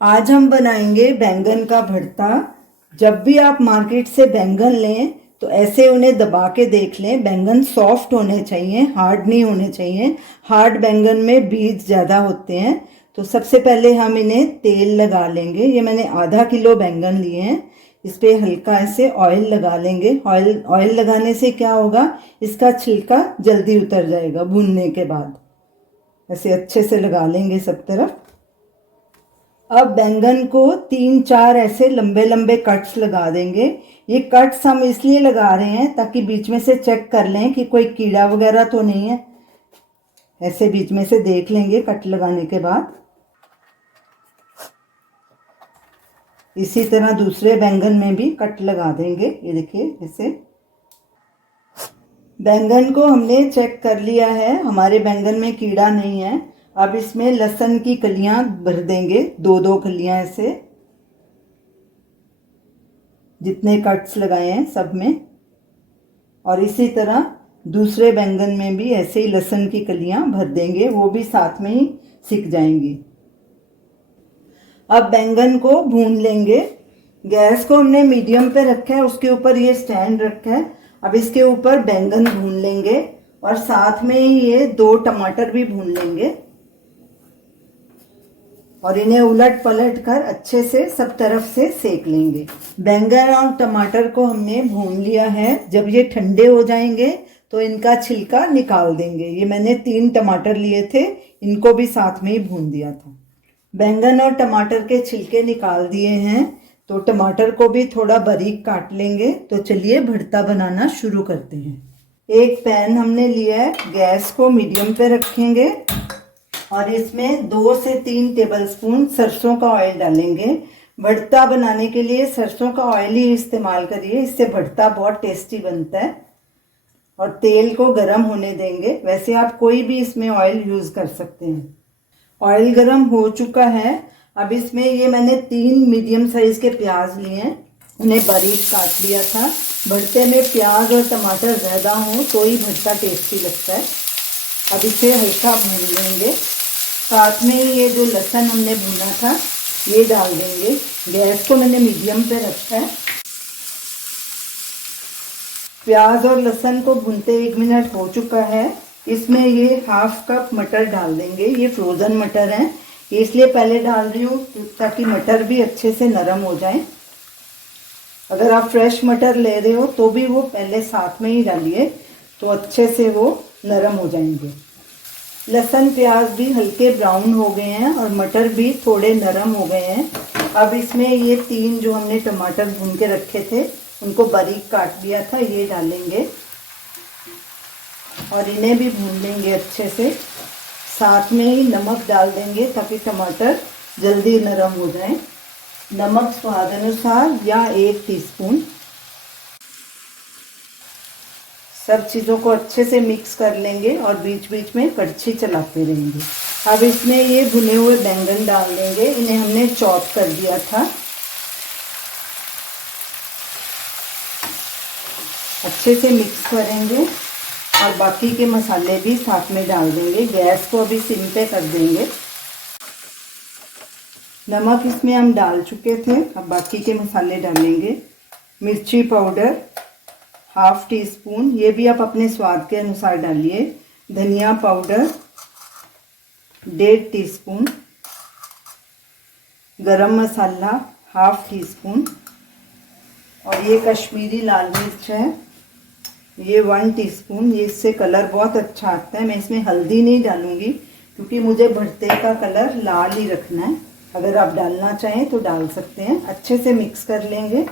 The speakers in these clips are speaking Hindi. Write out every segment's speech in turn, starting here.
आज हम बनाएंगे बैंगन का भरता। जब भी आप मार्केट से बैंगन लें तो ऐसे उन्हें दबा के देख लें। बैंगन सॉफ्ट होने चाहिए, हार्ड नहीं होने चाहिए। हार्ड बैंगन में बीज ज़्यादा होते हैं। तो सबसे पहले हम इन्हें तेल लगा लेंगे। ये मैंने आधा किलो बैंगन लिए हैं। इस पे हल्का ऐसे ऑयल लगा लेंगे। ऑयल लगाने से क्या होगा, इसका छिलका जल्दी उतर जाएगा भूनने के बाद। ऐसे अच्छे से लगा लेंगे सब तरफ। अब बैंगन को 3-4 ऐसे लंबे लंबे कट्स लगा देंगे। ये कट्स हम इसलिए लगा रहे हैं ताकि बीच में से चेक कर लें कि कोई कीड़ा वगैरह तो नहीं है। ऐसे बीच में से देख लेंगे कट लगाने के बाद। इसी तरह दूसरे बैंगन में भी कट लगा देंगे। ये देखिए ऐसे। बैंगन को हमने चेक कर लिया है, हमारे बैंगन में कीड़ा नहीं है। अब इसमें लहसुन की कलियां भर देंगे, 2-2 कलियां ऐसे, जितने कट्स लगाए हैं सब में। और इसी तरह दूसरे बैंगन में भी ऐसे ही लहसुन की कलियां भर देंगे, वो भी साथ में ही सिक जाएंगी। अब बैंगन को भून लेंगे। गैस को हमने मीडियम पे रखा है, उसके ऊपर ये स्टैंड रखा है। अब इसके ऊपर बैंगन भून लेंगे और साथ में ही ये 2 टमाटर भी भून लेंगे और इन्हें उलट पलट कर अच्छे से सब तरफ से सेक लेंगे। बैंगन और टमाटर को हमने भून लिया है। जब ये ठंडे हो जाएंगे तो इनका छिलका निकाल देंगे। ये मैंने 3 टमाटर लिए थे, इनको भी साथ में ही भून दिया था। बैंगन और टमाटर के छिलके निकाल दिए हैं, तो टमाटर को भी थोड़ा बारीक काट लेंगे। तो चलिए भरता बनाना शुरू करते हैं। एक पैन हमने लिया है, गैस को मीडियम पे रखेंगे और इसमें 2 से 3 टेबलस्पून सरसों का ऑयल डालेंगे। भरता बनाने के लिए सरसों का ऑयल ही इस्तेमाल करिए, इससे भरता बहुत टेस्टी बनता है। और तेल को गरम होने देंगे। वैसे आप कोई भी इसमें ऑयल यूज़ कर सकते हैं। ऑयल गरम हो चुका है। अब इसमें ये मैंने 3 मीडियम साइज के प्याज लिए हैं, उन्हें बारीक काट लिया था। भरते में प्याज और टमाटर ज़्यादा हो तो ही भरता टेस्टी लगता है। अब इसे हल्का भून लेंगे। साथ में ये जो लहसुन हमने भुना था ये डाल देंगे। गैस को मैंने मीडियम पे रखा है। प्याज और लहसुन को भूनते 1 मिनट हो चुका है। इसमें ये 1/2 कप मटर डाल देंगे। ये फ्रोज़न मटर हैं, इसलिए पहले डाल रही हूँ ताकि मटर भी अच्छे से नरम हो जाए। अगर आप फ्रेश मटर ले रहे हो तो भी वो पहले साथ में ही डालिए, तो अच्छे से वो नरम हो जाएंगे। लहसुन प्याज भी हल्के ब्राउन हो गए हैं और मटर भी थोड़े नरम हो गए हैं। अब इसमें ये 3 जो हमने टमाटर भून के रखे थे, उनको बारीक काट लिया था, ये डालेंगे और इन्हें भी भून लेंगे अच्छे से। साथ में ही नमक डाल देंगे ताकि टमाटर जल्दी नरम हो जाए। नमक स्वाद अनुसार या 1 टीस्पून। सब चीज़ों को अच्छे से मिक्स कर लेंगे और बीच बीच में कड़छी चलाते रहेंगे। अब इसमें ये भुने हुए बैंगन डाल देंगे, इन्हें हमने चॉप कर दिया था। अच्छे से मिक्स करेंगे और बाकी के मसाले भी साथ में डाल देंगे। गैस को अभी सिम पे कर देंगे। नमक इसमें हम डाल चुके थे, अब बाकी के मसाले डालेंगे। मिर्ची पाउडर 1/2 टीस्पून, ये भी आप अपने स्वाद के अनुसार डालिए। धनिया पाउडर 1.5 टीस्पून। गरम मसाला 1/2 टीस्पून। और ये कश्मीरी लाल मिर्च है, ये 1 टीस्पून। ये इससे कलर बहुत अच्छा आता है। मैं इसमें हल्दी नहीं डालूंगी क्योंकि मुझे भरते का कलर लाल ही रखना है। अगर आप डालना चाहें तो डाल सकते हैं। अच्छे से मिक्स कर लेंगे।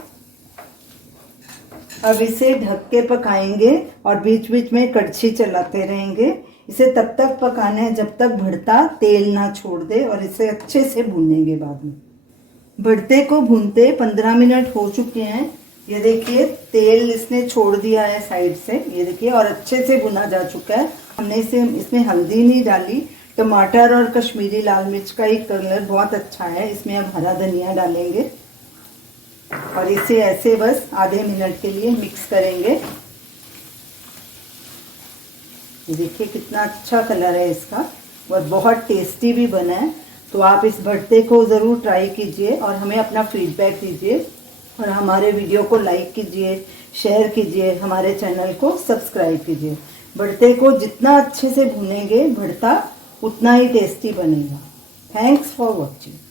अब इसे ढक के पकाएंगे और बीच बीच में कड़छी चलाते रहेंगे। इसे तब तक पकाना है जब तक भरता तेल ना छोड़ दे, और इसे अच्छे से भूनेंगे बाद में। भरते को भूनते 15 मिनट हो चुके हैं। ये देखिए तेल इसने छोड़ दिया है साइड से, ये देखिए, और अच्छे से भुना जा चुका है। हमने इसमें हल्दी नहीं डाली। टमाटर और कश्मीरी लाल मिर्च का ही कलर बहुत अच्छा है। इसमें अब हरा धनिया डालेंगे और इसे ऐसे बस आधे मिनट के लिए मिक्स करेंगे। ये देखिए कितना अच्छा कलर है इसका और बहुत टेस्टी भी बना है। तो आप इस भरते को ज़रूर ट्राई कीजिए और हमें अपना फीडबैक दीजिए और हमारे वीडियो को लाइक कीजिए, शेयर कीजिए, हमारे चैनल को सब्सक्राइब कीजिए। भरते को जितना अच्छे से भूनेंगे भरता उतना ही टेस्टी बनेगा। Thanks for watching.